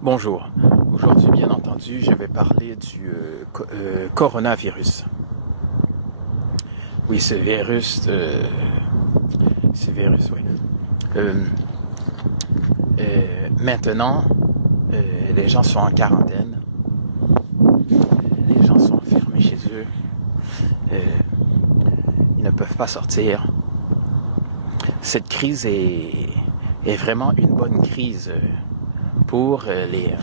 Bonjour. Aujourd'hui, bien entendu, je vais parler du coronavirus. Oui, oui. Euh, Maintenant, les gens sont en quarantaine, les gens sont enfermés chez eux, euh, ils ne peuvent pas sortir. Cette crise est vraiment une bonne crise pour les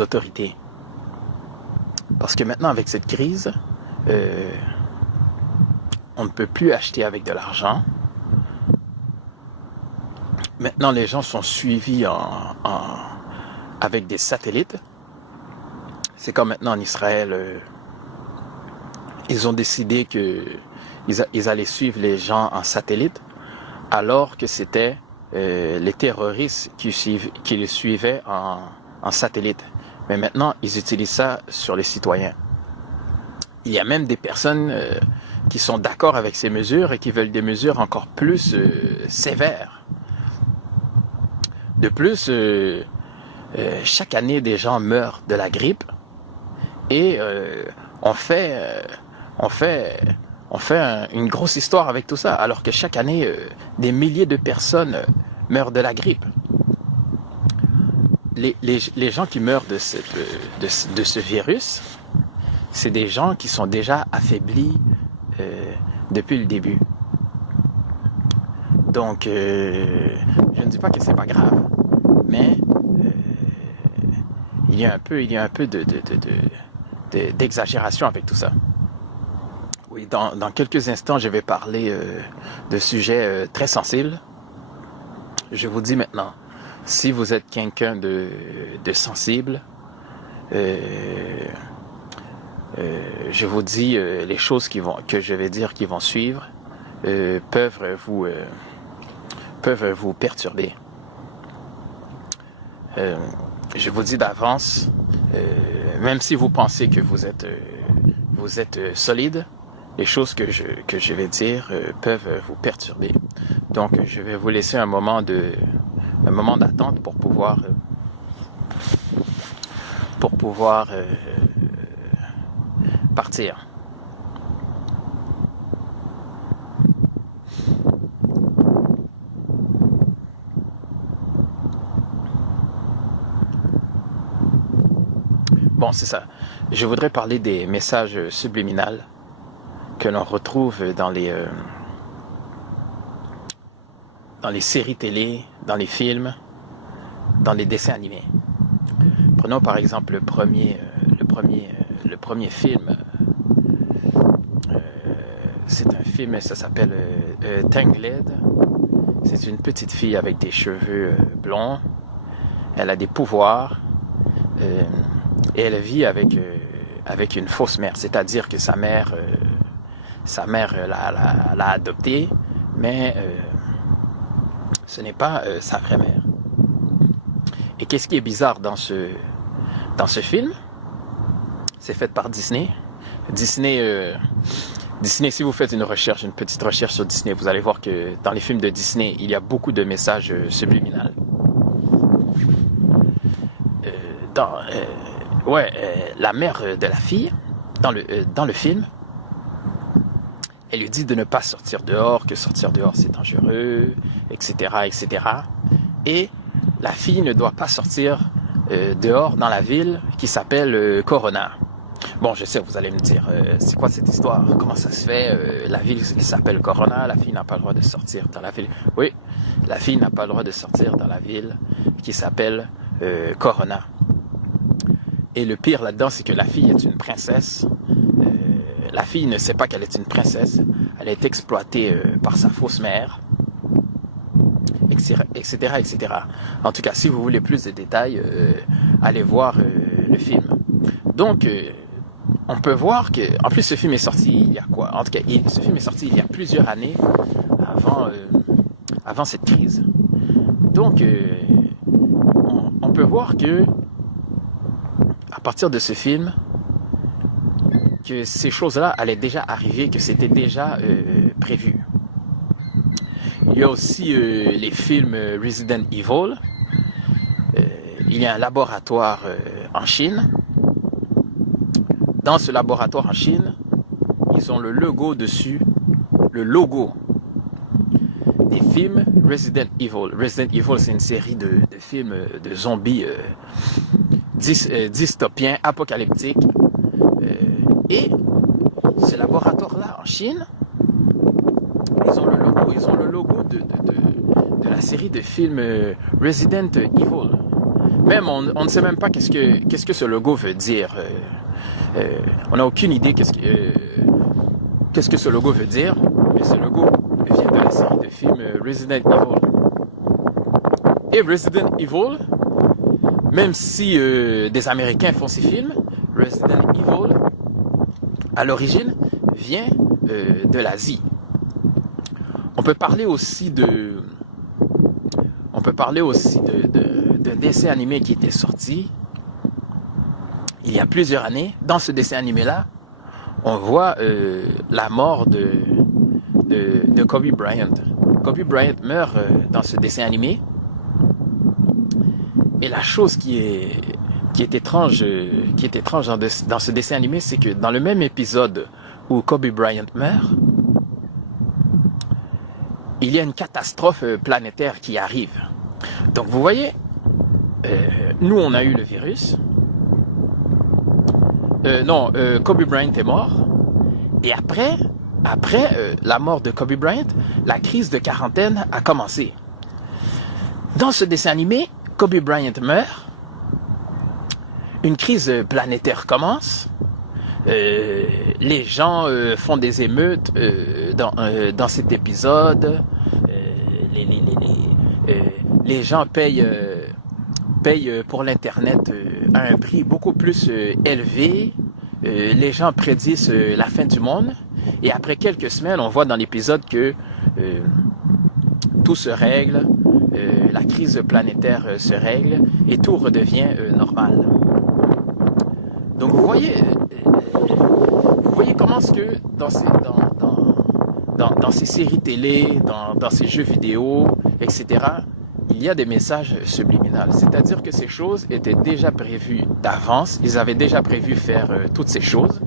autorités. Parce que maintenant, avec cette crise, on ne peut plus acheter avec de l'argent. Maintenant, les gens sont suivis avec des satellites. C'est comme maintenant en Israël, ils ont décidé qu'ils allaient suivre les gens en satellite, alors que c'était les terroristes qui les suivaient en satellite. Mais maintenant, ils utilisent ça sur les citoyens. Il y a même des personnes qui sont d'accord avec ces mesures et qui veulent des mesures encore plus sévères. De plus, chaque année, des gens meurent de la grippe et on fait une grosse histoire avec tout ça, alors que chaque année, des milliers de personnes meurent de la grippe. Les gens qui meurent de ce virus, c'est des gens qui sont déjà affaiblis depuis le début. Donc, je ne dis pas que c'est pas grave, mais il y a un peu d'exagération avec tout ça. Oui, dans quelques instants, je vais parler de sujets très sensibles. Je vous dis maintenant, si vous êtes quelqu'un de sensible, je vous dis les choses que je vais dire qui vont suivre peuvent vous perturber. Je vous dis d'avance, même si vous pensez que vous êtes solide, les choses que je vais dire peuvent vous perturber. Donc, je vais vous laisser un moment d'attente pour pouvoir partir. Bon, c'est ça. Je voudrais parler des messages subliminaux que l'on retrouve dans les séries télé, dans les films, dans les dessins animés. Prenons par exemple le premier film. C'est un film, ça s'appelle Tangled. C'est une petite fille avec des cheveux blonds. Elle a des pouvoirs et elle vit avec une fausse mère, c'est-à-dire que sa mère l'a adoptée, mais ce n'est pas sa vraie mère. Et qu'est-ce qui est bizarre dans ce film? C'est fait par Disney. Disney, si vous faites une petite recherche sur Disney, vous allez voir que dans les films de Disney, il y a beaucoup de messages subliminaux. La mère de la fille, dans le film, elle lui dit de ne pas sortir dehors, que sortir dehors c'est dangereux, etc., etc. Et la fille ne doit pas sortir dehors dans la ville qui s'appelle Corona. Bon, je sais, vous allez me dire, c'est quoi cette histoire? Comment ça se fait? La ville qui s'appelle Corona, la fille n'a pas le droit de sortir dans la ville. Oui, la fille n'a pas le droit de sortir dans la ville qui s'appelle Corona. Et le pire là-dedans, c'est que la fille est une princesse. La fille ne sait pas qu'elle est une princesse. Elle est exploitée par sa fausse mère, etc., etc. En tout cas, si vous voulez plus de détails, allez voir le film. Donc, on peut voir que, en plus, ce film est sorti il y a quoi? En tout cas, ce film est sorti il y a plusieurs années avant cette crise. Donc, on peut voir que à partir de ce film, que ces choses-là allaient déjà arriver, que c'était déjà prévu. Il y a aussi les films Resident Evil. Il y a un laboratoire en Chine. Dans ce laboratoire en Chine, ils ont le logo dessus, le logo des films Resident Evil. Resident Evil, c'est une série de films de zombies dystopiens, apocalyptiques. Et ce laboratoire-là en Chine, ils ont le logo de la série de films Resident Evil. Même on ne sait même pas qu'est-ce que ce logo veut dire. On n'a aucune idée qu'est-ce que ce logo veut dire, mais ce logo vient de la série de films Resident Evil. Et Resident Evil, même si des Américains font ces films, Resident Evil, à l'origine, vient de l'Asie. On peut parler aussi d'un dessin animé qui était sorti il y a plusieurs années. Dans ce dessin animé-là, on voit la mort de Kobe Bryant. Kobe Bryant meurt dans ce dessin animé. Et la chose qui est étrange dans ce dessin animé, c'est que dans le même épisode où Kobe Bryant meurt, il y a une catastrophe planétaire qui arrive. Donc vous voyez, nous on a eu le virus. Kobe Bryant est mort. Et après la mort de Kobe Bryant, la crise de quarantaine a commencé. Dans ce dessin animé, Kobe Bryant meurt. Une crise planétaire commence. Les gens font des émeutes dans cet épisode. Les gens payent pour l'Internet à un prix beaucoup plus élevé. Les gens prédisent la fin du monde. Et après quelques semaines, on voit dans l'épisode que tout se règle, la crise planétaire se règle et tout redevient normal. Donc vous voyez comment est-ce que dans ces séries télé, dans ces jeux vidéo, etc., il y a des messages subliminaux. C'est-à-dire que ces choses étaient déjà prévues d'avance. Ils avaient déjà prévu faire toutes ces choses.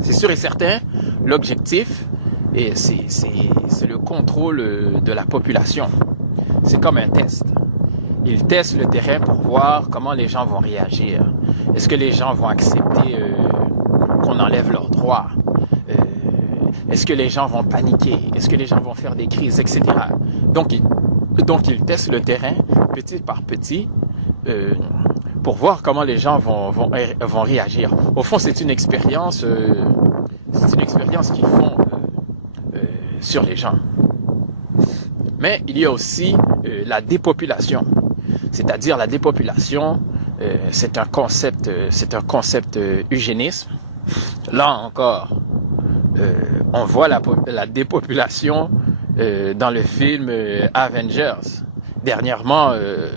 C'est sûr et certain, l'objectif, c'est le contrôle de la population. C'est comme un test. Ils testent le terrain pour voir comment les gens vont réagir. Est-ce que les gens vont accepter qu'on enlève leurs droits? Est-ce que les gens vont paniquer? Est-ce que les gens vont faire des crises, etc. Donc ils testent le terrain petit par petit pour voir comment les gens vont réagir. Au fond, c'est une expérience qu'ils font sur les gens. Mais il y a aussi la dépopulation. C'est-à-dire la dépopulation, c'est un concept eugénisme. Là encore, on voit la dépopulation dans le film Avengers. Dernièrement, le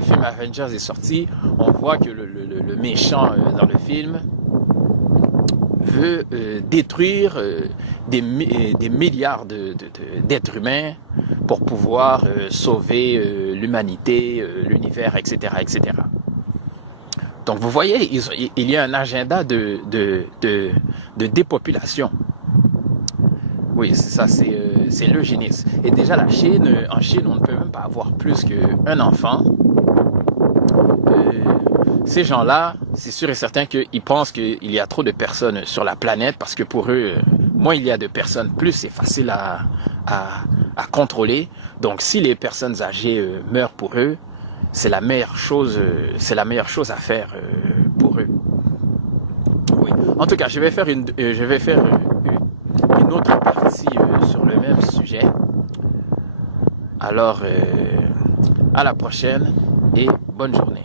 film Avengers est sorti. On voit que le méchant dans le film veut détruire des milliards d'êtres humains pour pouvoir sauver l'humanité, l'univers, etc., etc. Donc vous voyez, il y a un agenda de dépopulation. Oui, ça c'est l'eugénisme. Et déjà en Chine, on ne peut même pas avoir plus qu'un enfant. Ces gens-là, c'est sûr et certain qu'ils pensent qu'il y a trop de personnes sur la planète parce que pour eux, moins il y a de personnes, plus c'est facile à contrôler. Donc si les personnes âgées meurent pour eux, c'est la meilleure chose à faire pour eux. Oui. En tout cas, je vais faire une autre partie sur le même sujet. Alors, à la prochaine et bonne journée.